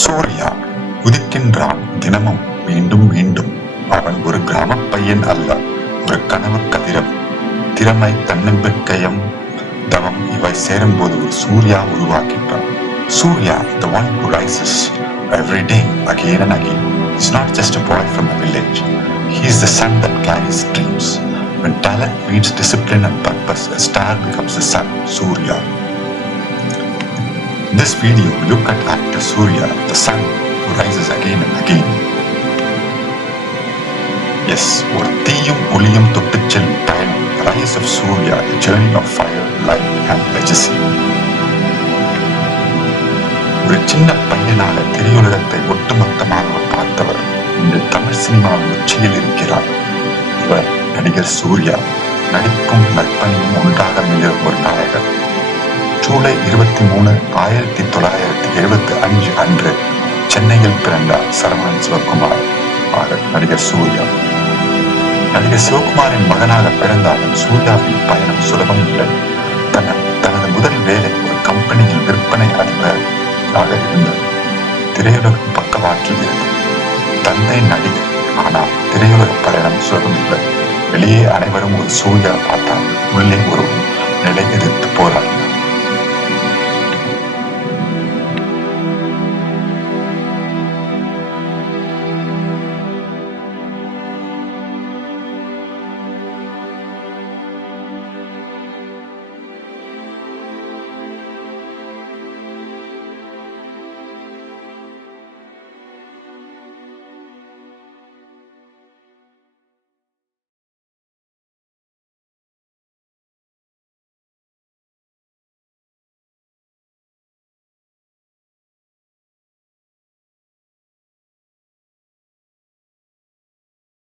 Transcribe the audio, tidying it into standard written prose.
சூர்யா உதிக்கின்றான் தினமும் மீண்டும் மீண்டும். அவன் ஒரு கிராம பையன் அல்ல, ஒரு கனவு கதிரம். திறமை, தன்னம்பிக்கையும், தவம் இவை சேரும் போது ஒரு Surya உருவாக்கின்றான். Surya, the one who rises every day again and again, is not just a boy from a village. He is the sun that carries dreams. When talent meets discipline and purpose, a star becomes the sun, Surya. In this video, we look at actor Surya, the sun who rises again and again. Yes, ஒரு தீயும் ஒளியும் தொட்டுச் செல்லும் பயணம். The rise of Surya, a journey of fire, light and legacy. ஒரு சின்ன பையனாக திரையுலகத்தை ஒட்டுமொத்தமாக பார்த்தவர் இன்று தமிழ் சினிமாவின் உச்சியில் இருக்கிறார். இவர் நடிகர் சூர்யா. நடிப்பும் நற்பணியும் ஒன்றாக மிகழும் ஒரு நாயகர். ஜூலை 23, 1975 அன்று சென்னையில் பிறந்தார் சரவணன் சிவகுமார் நடிகர் சூர்யா. நடிகர் சிவகுமாரின் மகனாக பிறந்தாலும் சூர்யாவின் பயணம் சுலபம் இல்லை. தனது முதல் வேலை ஒரு கம்பெனியில் விற்பனை அதிபர் இருந்தது. திரையுலகம் பக்கவாட்டில் இருந்தது. தந்தை நடிகர், ஆனால் திரையுலக பயணம் சுலபமில்லை. வெளியே அனைவரும் ஒரு சூர்யா பார்த்தார்கள், உள்ளே ஒரு நிலை எதிர்த்து போராடினார்.